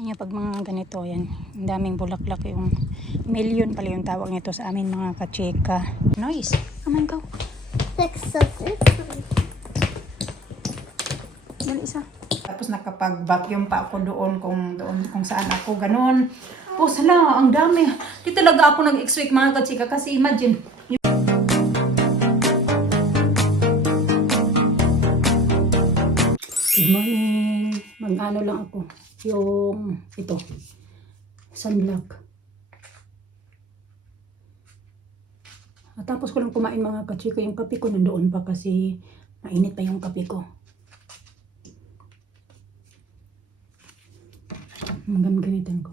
Ayan, pag mga ganito, yan, ang daming bulaklak, yung million pala yung tawag nito sa amin mga kachika. Noise, come on, go. Dali isa. Tapos nakapag-vacuum pa ako doon kung saan ako ganun. Po, sala, ang dami. Di talaga ako nag-expect mga kachika kasi imagine. Good morning. Mag-ano lang ako. Yung ito. Sunblock. At tapos ko lang kumain mga kachika. Yung kape ko nandoon pa kasi mainit pa yung kape ko. Gamitan ko.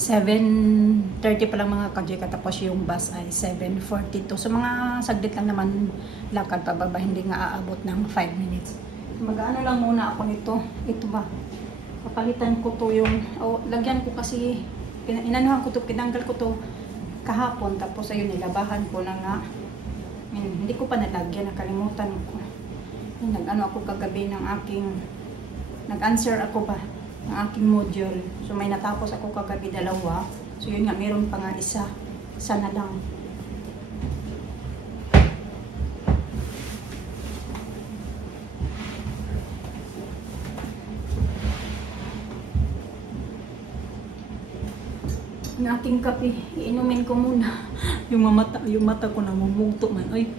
"7:30 pa lang mga kajika, tapos yung bus ay 7:42. So mga saglit lang naman lakad pababa, hindi nga aabot ng 5 minutes. Mag-ano lang muna ako nito. Ito ba? Papalitan ko to yung, lagyan ko kasi, inanuhan ko to, pinanggal ko to kahapon. Tapos ayun, nilabahan ko na nga. Hindi ko pa nalagyan, nakalimutan ko. Nag-ano ako kagabi ng aking, nag-answer ako ba ng aking module. So may natapos ako kagabi 2. So yun nga, meron pa nga isa na lang. Ang aking kape, iinumin ko muna. yung mata ko namumugto man. Ay.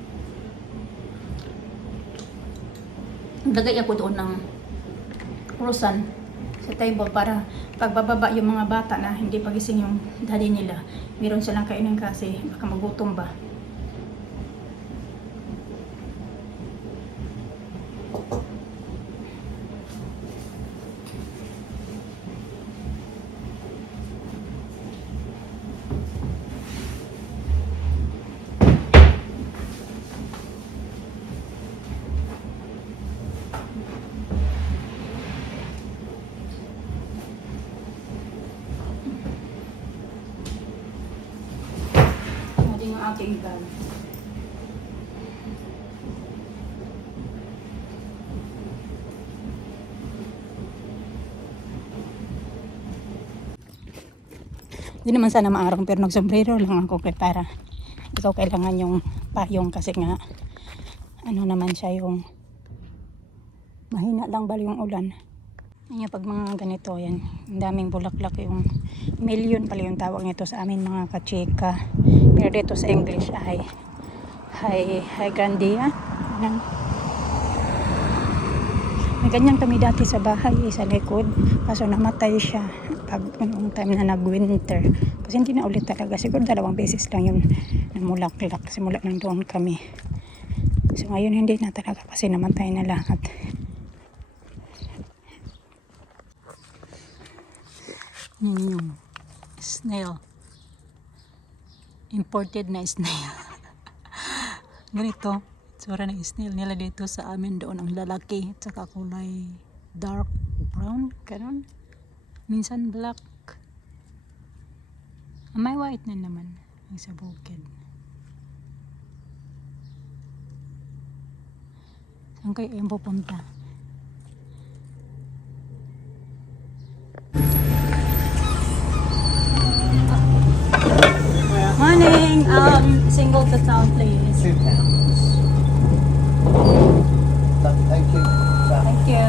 Lagay ako doon ng croissant sa table para pagbababa yung mga bata na hindi pagising yung daddy nila, meron silang kainin kasi baka magutom ba. Aking bag. Hindi naman sana maarang pero nagsombrero lang ako kay para ikaw kailangan yung payong kasi nga ano naman siya yung mahina lang bali yung ulan. Ayan, pag mga ganito, yan, ang daming bulaklak, yung million pala yung tawag nito sa amin mga kachika. Pero dito sa English ay hydrangea. May ganyan kami dati sa bahay, sa likod. Kaso namatay siya pag noong time na nag-winter. Kasi hindi na ulit talaga. Siguro 2 beses lang yung namulaklak. Simula nang doon kami. So ngayon hindi na talaga kasi namatay na lahat. Yan yung snail. Imported na snail. Ganito. Tsura ng snail nila dito sa amin doon ang lalaki. At saka kulay dark brown. Ganun. Minsan black. May white na naman. Ang sa bukid. Saan kayo yung pupunta? Morning! Single to town, please. £2. Thank you. Thank you.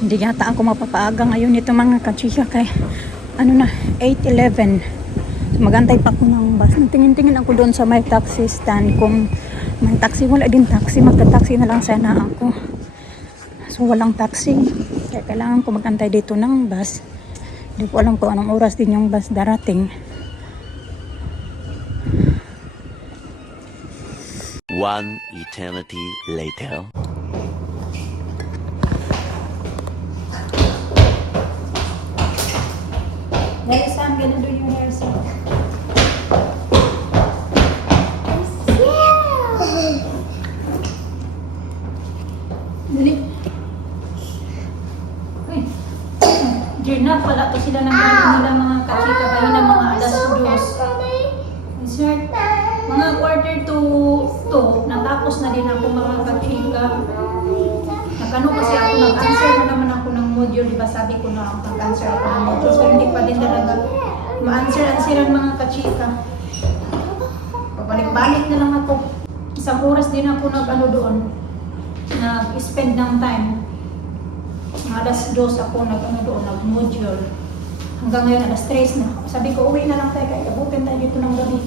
Hindi yata ako mapapaaga ngayon ito mga kachika kay ano na 8:11. Magantay pa ako ng bus. Tingin-tingin ako doon sa may taxi stand kung may taxi. Wala din taxi, magta-taxi na lang sana ako. So So walang taxi. Kaya kailangan ko magantay dito ng bus. Hindi ko alam kung anong oras din yung bus darating. One eternity later. Guys, I'm gonna do your hair so. Dali. Uy. Jirna pala to sila ng nila mga kachika kayo ng mga alas dos. Sir, mga quarter to 2, natapos na din ako mga kachika. Nagano kasi ako, nag-answer na naman ako ng module, di ba sabi ko na mag-answer ako ng module, pero hindi pa din talaga ma-answer ang mga kachika. Pabalik-balik na lang ako. Isang oras din ako nag-ano doon, nag-spend ng time. Mga alas 2 ako nag-ano doon, nag-module. Hanggang ngayon alas 3 na. Sabi ko, uwi na lang tayo, kaya abutin tayo dito ng gabi.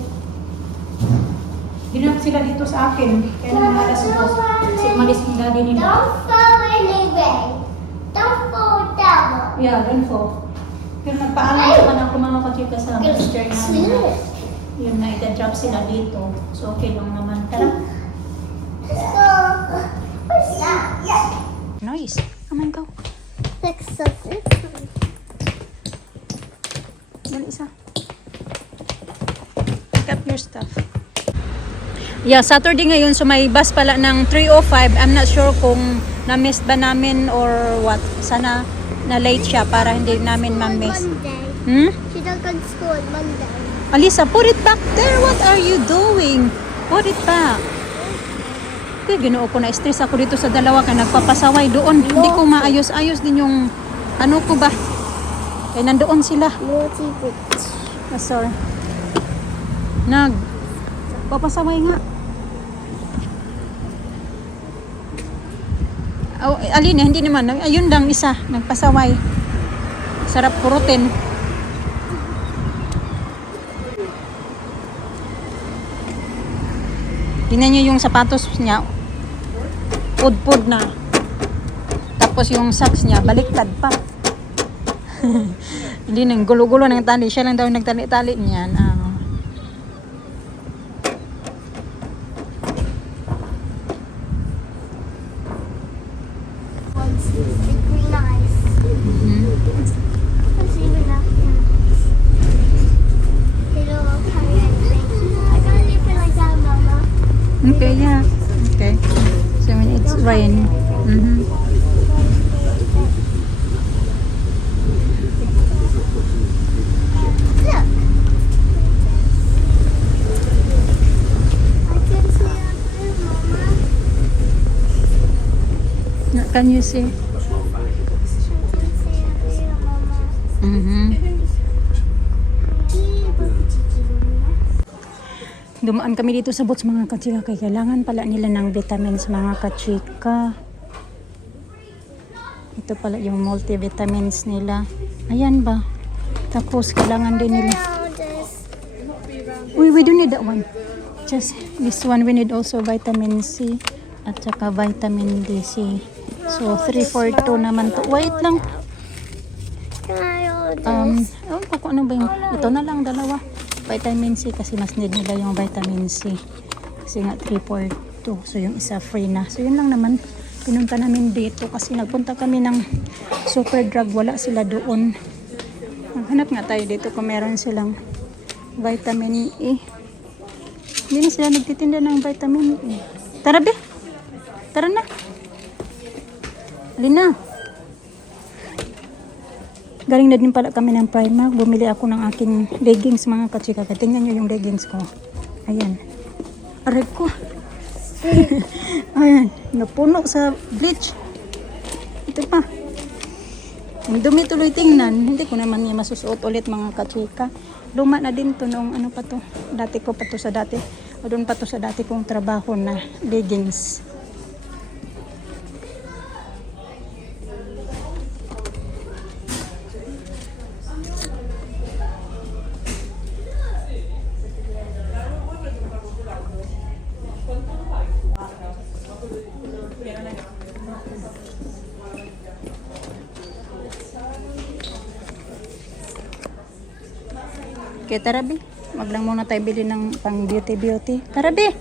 Dinap sila dito sa akin, kaya naman alas 2. Kasi umalis yung daddy nila. Don't fall anyway. Don't fall down. Yeah, don't fall. Pero nagpaalam naman ako mga kachika sa master namin na yun na ita-drop sila dito. So okay lang naman. Tara. So, what's that? Yeah. Noise. Come on, go. Fix it. Dali isa. Pick up your stuff. Yeah, Saturday ngayon, so may bus pala ng 3:05. I'm not sure kung na-miss ba namin or what. Sana na-late siya para hindi namin ma-miss. Monday. She don't go to school on Monday. Alisa, put it back there. What are you doing? Put it back. Kaya ginoo ko, na-stress ako dito sa dalawa kaya nagpapasaway doon. Hindi ko maayos-ayos din yung ano ko ba. Kaya nandoon sila. Naughty bitch. Sorry. Papasaway nga. Oh, alin hindi naman. Ayun lang isa, nagpasaway. Sarap purutin. Tingnan niyo yung sapatos niya. Pud-pud na. Tapos yung socks niya, baliktad pa. Hindi nang gulo-gulo ng tali. Siya lang daw nagtali-tali niyan. Green eyes. Let's see what happens. Hello, carry anything. I gotta leave it like that, Mama. Okay, yeah. Okay. So when it's rain. Look. I can see up there, Mama. Can you see? I can see up here, Mama. Dumaan kami dito sa Boots mga kachika kaya kailangan pala nila ng vitamins mga kachika. Ito pala yung multivitamins nila. Ayan ba? Tapos kailangan din nila. We don't need that one. Just this one we need also vitamin C at saka vitamin D, C. So 342 naman to. Wait lang. Can I hold this? Kung ano ba yung ito na lang dalawa. Vitamin C kasi mas need nila yung vitamin C. Kasi nga 342. So yung isa free na. So yun lang naman. Pinunta namin dito kasi nagpunta kami ng super drug. Wala sila doon. Maghanap nga tayo dito kung meron silang vitamin E. Hindi na sila nagtitinda ng vitamin E. Tara be. Tara na. Alina. Galing na din pala kami ng Primark. Bumili ako ng aking leggings mga kachika. Tingnan nyo yung leggings ko. Ayan. Aray ko. Ayan. Napuno sa bleach. Ito pa. Ang dumi tuloy tingnan. Hindi ko naman niya masusuot ulit mga kachika. Luma na din to noong ano pa to. Dati ko pa to sa dati. O doon pa to sa dati kong trabaho na leggings. Okay, tara Bi. Wag lang muna tayo bili ng pang beauty. Tara Bi.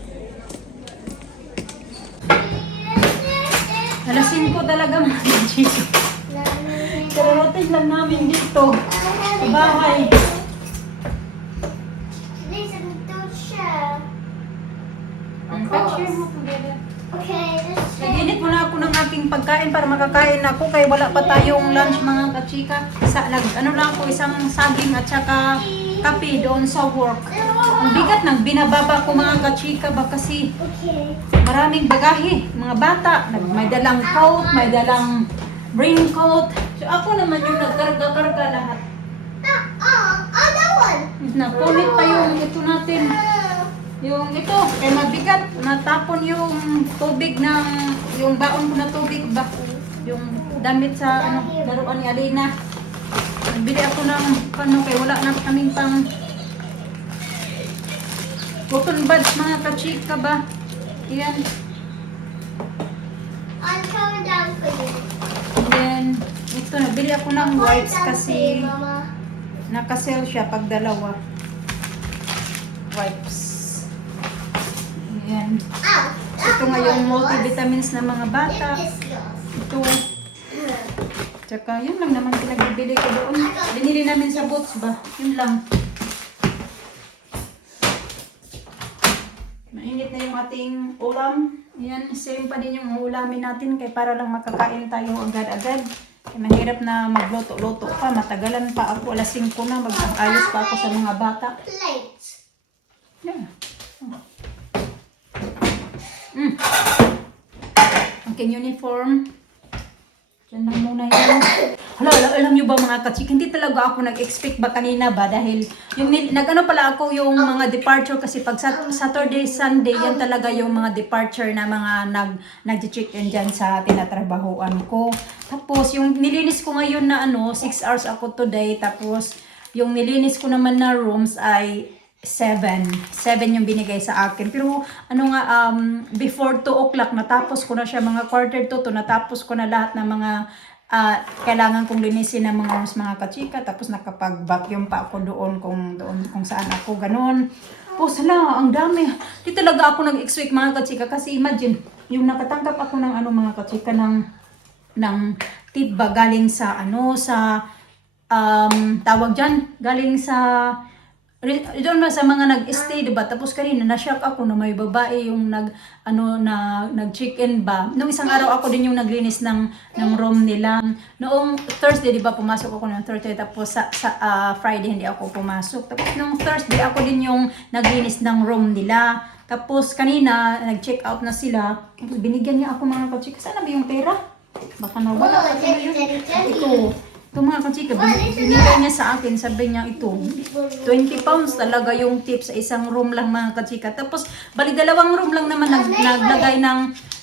Alas 5 talaga mga chika. Kararating lang namin dito. Sa bahay. Picture mo together. Okay, let's Nag-init muna ako ng aking pagkain para makakain ako kaya wala pa tayong lunch mga kachika. Ano lang ako, isang saging at saka kape doon sa work. Ang bigat ng binababa ko mga kachika ba kasi Okay. maraming bagahe, mga bata. May dalang coat, may dalang raincoat. So ako naman yung nagkarga-karga lahat. Other one. Napunit pa yung ito natin. Yung ito, kaya mabigat, natapon yung tubig ng, yung baon ko na tubig ba? Yung damit sa laruan ni Alina. Nagbili ako ng, kaya wala na kaming pang cotton buds mga kachika ba? Yan. I'll come down for you. And then, ito, nabili ako ng wipes kasi Mama. naka-sale siya pag dalawa. Wipes. Ayan. Ow. Ito nga yung multivitamins ng mga bata. This is yours. Ito. Tsaka yun lang naman pinagbibili ko doon. Binili namin sa Boots ba? Yun lang. Mainit na yung ating ulam. Yan, same pa din yung ulamin natin kaya para lang makakain tayo agad-agad. Kaya mahirap na magluto-luto pa. Matagalan pa ako. Alas 5 na. Mag-ayos pa ako sa mga bata. Plate. Yeah. Aking uniform. Diyan lang muna yan. Alam nyo ba mga kachik, hindi talaga ako nag-expect ba kanina ba dahil yung nag-ano pala ako yung mga departure kasi pag Saturday, Sunday, yan talaga yung mga departure na mga nag-check in dyan sa tinatrabahoan ko. Tapos yung nilinis ko ngayon na 6 hours ako today, tapos yung nilinis ko naman na rooms ay 7 yung binigay sa akin. Pero before 2 o'clock natapos ko na siya, mga quarter to natapos ko na lahat ng mga kailangan kong linisin ng mga kachika. Tapos nakapag-vacuum pa ako doon kung saan ako ganon. Hala, ang dami. Di talaga ako nag-expect mga kachika kasi imagine, yung nakatanggap ako ng mga kachika ng tip ba galing sa tawag dyan, galing sa doon ba sa mga nag-stay, diba? Tapos kanina na-shock ako na may babae yung nag-check-in ba. Nung isang araw ako din yung naglinis ng room nila. Noong Thursday, diba, pumasok ako ng Thursday, tapos sa Friday hindi ako pumasok. Tapos nung Thursday ako din yung naglinis ng room nila. Tapos kanina nag-check out na sila. Tapos binigyan niya ako mga kachika. Saan na ba yung pera? Baka nawala pa yun. Ito mga kachika, binigay niya sa akin, sabi niya ito, 20 pounds talaga yung tip sa isang room lang mga kachika. Tapos, bali 2 room lang naman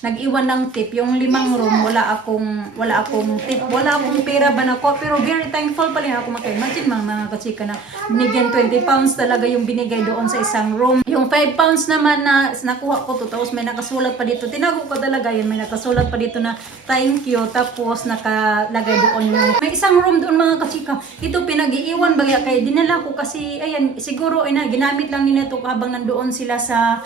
nag-iwan ng tip. Yung 5 room, wala akong tip, wala akong pera ba na ko. Pero very thankful pa rin ako maka-imagine mga kachika na binigyan 20 pounds talaga yung binigay doon sa isang room. Yung 5 pounds naman na nakuha ko to, tapos may nakasulat pa dito, tinago ko talaga yun, may nakasulat pa dito na thank you, tapos nakalagay doon yung, may isang room doon mga kachika. Ito pinag-iiwan bagay kaya dinala ko kasi ayan siguro ginamit lang nila ito habang nandoon sila sa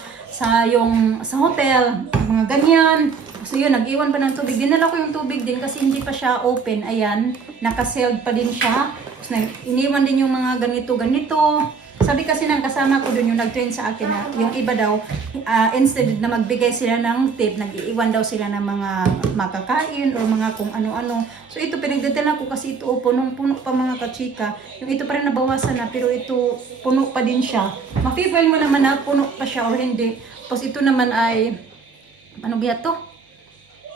hotel, mga ganyan. So yun, nag-iwan pa ng tubig. Dinala ko yung tubig din kasi hindi pa siya open. Ayan, naka-sealed pa din siya. So, iniwan din yung mga ganito. Sabi kasi ng kasama ko dun yung nag-train sa akin na yung iba daw, instead na magbigay sila ng tip, nag-iiwan daw sila ng mga makakain or mga kung ano-ano. So ito pinagdadala ko kasi ito punong-puno pa mga kachika. Yung ito pa rin nabawasan na pero ito puno pa din siya. Ma-feel mo naman na puno pa siya or hindi. Tapos ito naman ay, ano ba to?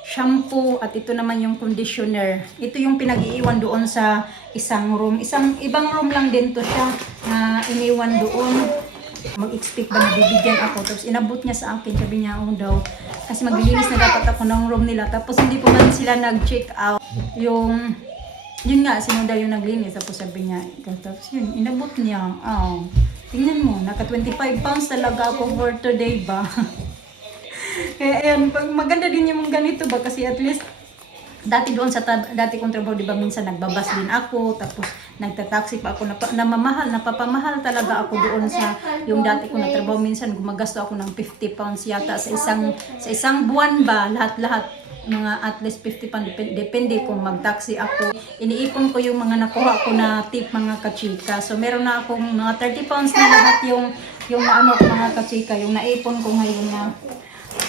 Shampoo at ito naman yung conditioner. Ito yung pinag-iiwan doon sa isang room. Ibang room lang din to siya na iniwan doon. Mag-expect ba na bibigyan ako. Tapos inabot niya sa akin. Sabi niya, daw. Kasi maglilinis na dapat ako ng room nila. Tapos hindi pa man sila nag-check out. Yun nga, sino daw yung naglinis. Tapos sabi niya, tapos yun, inabot niya. Tingnan mo, naka 25 pounds talaga ako for today ba? Kaya ayan, maganda din yung ganito ba kasi at least dati doon sa dati kong trabaho, di ba minsan nagbabas din ako, tapos nagtataxi pa ako, napapamahal talaga ako doon sa yung dati kong trabaho. Minsan gumagasto ako ng 50 pounds yata sa isang buwan ba, lahat-lahat mga at least 50 pounds, depende kung mag-taxi ako. Iniipon ko yung mga nakuha ko na tip, mga kachika. So meron na akong mga 30 pounds na lahat yung ano mga kachika, yung naipon ko ngayon na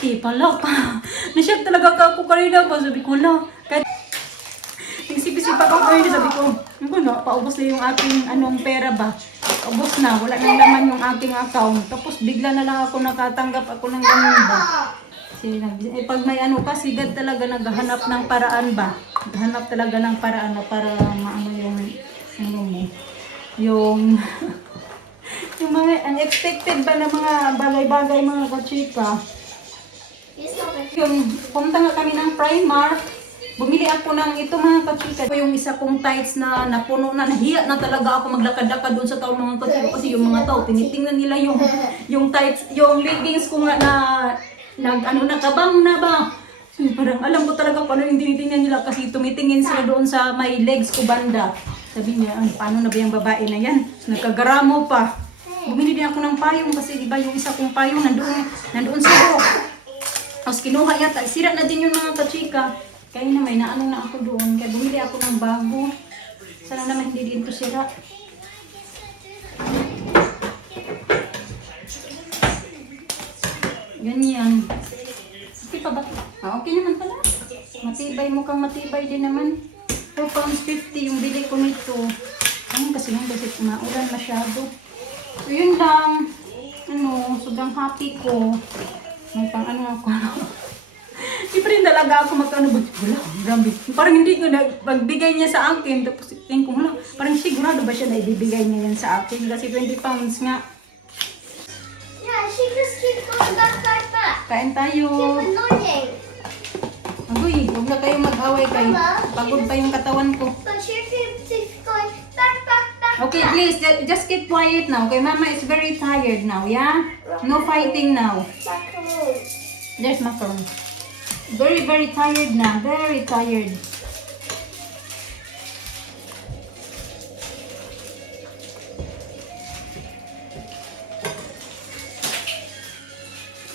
tip. Hala ka, nasyak talaga ako kanina ba, sabi ko la, kahit isip-isip ako kanina, sabi ko na, paubos na yung aking pera ba, paubos na, wala nang laman yung aking account, tapos bigla na lang ako nakatanggap ako ng ganun ba. Pag may kasi God talaga naghahanap ng paraan ba, naghahanap talaga ng paraan na para maano yung yung yung mga unexpected ba na mga bagay-bagay, mga kachika. Yung pumunta nga kami ng Primark, bumili ako ng ito, mga kachika. Yung isa kong tights na napuno na, nahiya na talaga ako maglakad-lakad doon sa tao, mga kachika, kasi yung mga tao tinitingnan nila yung tights, yung leggings ko nga na nakabang na ba. So, parang alam ko talaga paano yung tinitingnan nila, kasi tumitingin sila doon sa may legs ko banda. Sabi niya, paano na ba yung babae na yan? So, nagkagaramo pa. Bumili din ako ng payong kasi diba yung isa kong payong nandoon sa rock. Tapos kinuha yata, sira na din yung mga kachika. Kaya na may naano na ako doon. Kaya bumili ako ng bago. Sana naman hindi din to sira. Ganyan. Okay pa ba? Okay naman pala. Matibay, mukhang matibay din naman. 4 pounds 50 yung bili ko nito. Kasi maulan masyado. So yun lang. Sobrang happy ko. May pang ako. Di pa rin talaga ako magkano ba? Wala, grabe. Parang hindi ko pagbigay niya sa akin. Tapos tingin ko, wala, parang sigurado ba siya na ibibigay niya yan sa akin? Kasi 20 pounds nga. Yeah, she just keeps going back. Kain tayo. Keep annoying. Agoy, huwag na kayong mag-away kayo. Pagod pa yung katawan ko. But she keeps going back. Okay, please, just keep quiet now. Okay, Mama is very tired now, yeah? No fighting now. Macaroons. There's macaron. Very, very tired na. Very tired.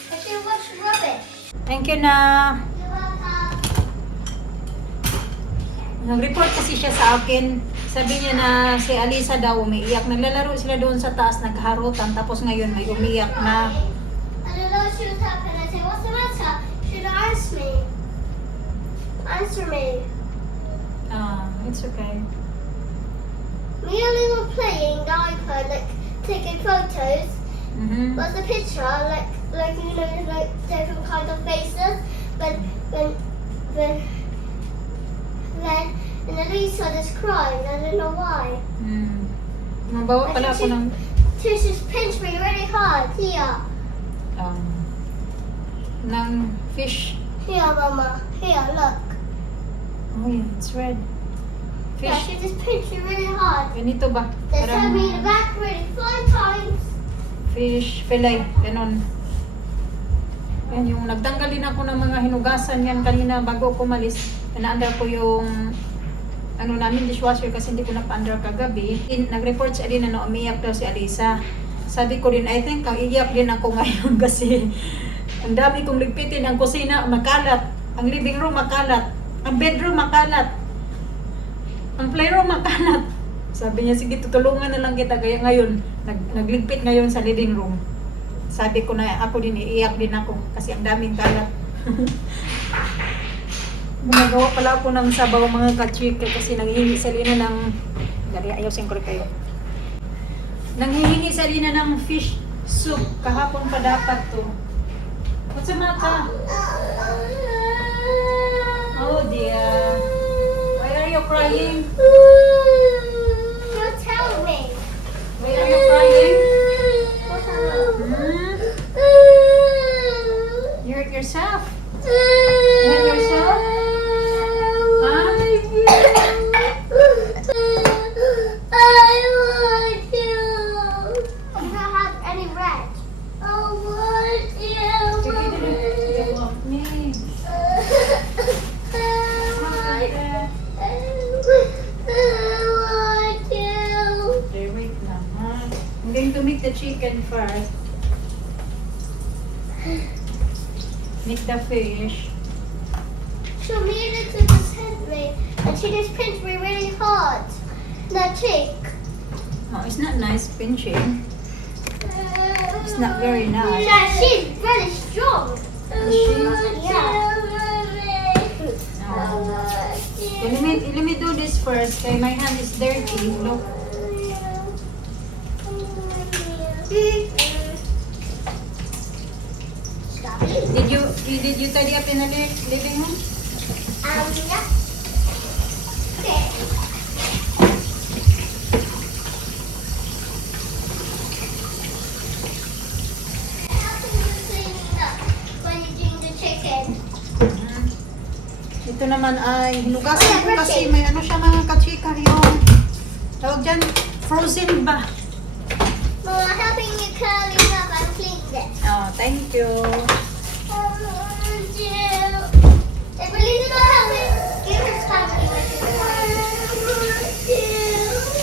I should wash rubbish. Thank you na. You're welcome. Nag-report kasi siya sa akin. Sabi niya na si Alisa daw umiiyak. Naglalaro sila doon sa taas, nagharutan. Tapos ngayon may umiiyak na. I don't know what she was happening. I said, what's the matter? She should answer me. Answer me. It's okay. Me and Lily were playing the iPad, like taking photos. Mm-hmm. Was the picture like different kind of faces, but then and Elisa just cried. I don't know why. Mabawa pala ako ng She just pinched me really hard here. ng fish. Here, Mama. Here, look. Oh yeah, it's red. Yeah, Fish. she just pinched me really hard. Ganito ba? They Parang stabbed me in the back really 5 times. fish fillet. Ganon. Yan yung nagtanggal din ako ng mga hinugasan yan kanina bago ako umalis. Pinaandar ko yung namin dishwasher kasi hindi ko na-paandar kagabi. Nag-report siya din na umiyak daw si Alisa. Sabi ko din, I think iiyak din ako ngayon kasi ang dami kong ligpitin. Ang kusina makalat, ang living room makalat, ang bedroom makalat, ang playroom makalat. Sabi niya, sige tutulungan na lang kita. Kaya ngayon, nagligpit ngayon sa living room. Sabi ko na ako din, iiyak din ako kasi ang daming kalat. Gumagawa pala ako ng sabaw, mga kachika, kasi nanghihingi sa Lina ng dali, ayusin ko rin kayo. Nanghihingi sa Lina ng fish soup. Kahapon pa dapat to. What's the matter? Oh dear. Why are you crying? You'll tell me. Why are you crying? You hurt yourself? You hurt yourself? Huh? I want you. You don't have any red. I want you. Sige, dali. You want me. I chicken first. Meet the fish. So me and it just hit me, and she just pinched me really hard. The cheek. Oh, it's not nice pinching. It's not very nice. Yeah, she's really strong. Is she? Yeah. Let me do this first. Okay, my hand is dirty. Look. Stop it. Did you tidy up in the living room? Yeah. Okay. How can you clean it up when you doing the chicken? Ito naman ay hinugasan Oh, ko yeah, kasi birthday. may ano siya mga kachika yung tawag dyan, frozen ba? Well, I'm helping you curl it up and clean it. Oh, thank you. I believe it will help me. Give her spaghetti with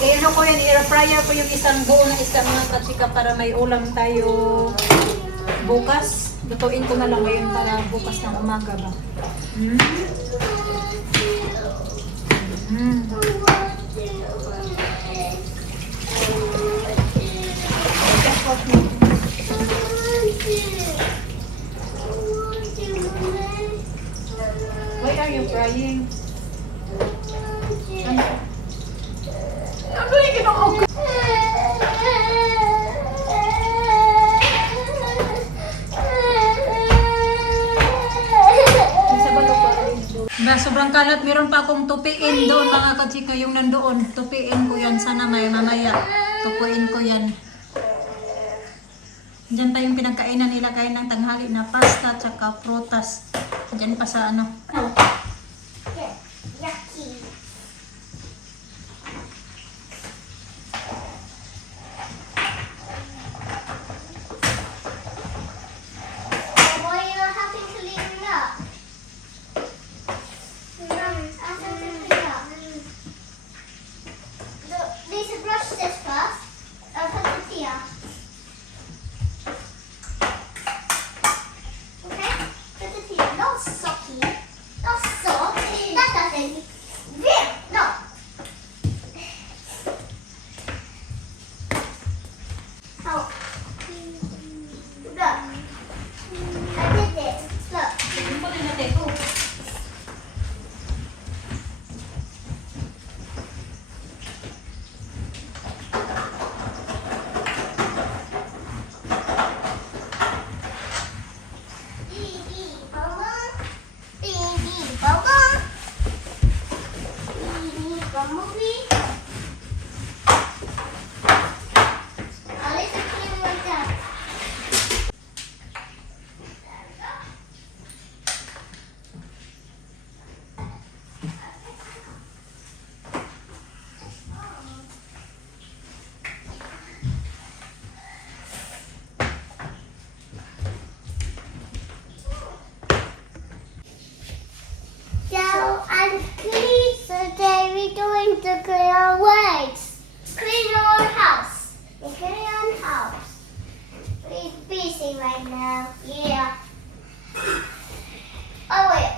Kaya ano ko yan, air fryer ko yung isang buo ng isang mga kachika para may ulam tayo bukas. Lutuin ko na lang ngayon para bukas ng umaga ba. Mm. Mm. Just watch me. Why are you crying? Ano yung ginawa ko? Ba, sobrang kalat. Meron pa akong tupiin doon mga kachika yung nandoon. Tupiin ko yan. Sana may mamaya. Tupuin ko yan. Diyan pa yung pinagkainan nila kain ng tanghali na pasta tsaka prutas. Diyan pa sa ano. Yucky. Why are you having to clean it up? Ask them to clean it up. Look, Lisa, brush this first. I'll put it here. Okay? Put it here. Not socky. Not sock. That doesn't. Real. No. Oh. Look. I did it. Look. Baby bubble. Baby bubble. Baby bumblebee. Oh, let's clean it like that. So, and please today we're going to clean our ways. Clean our house. We're cleaning our house. We're busy right now. Yeah. Oh wait,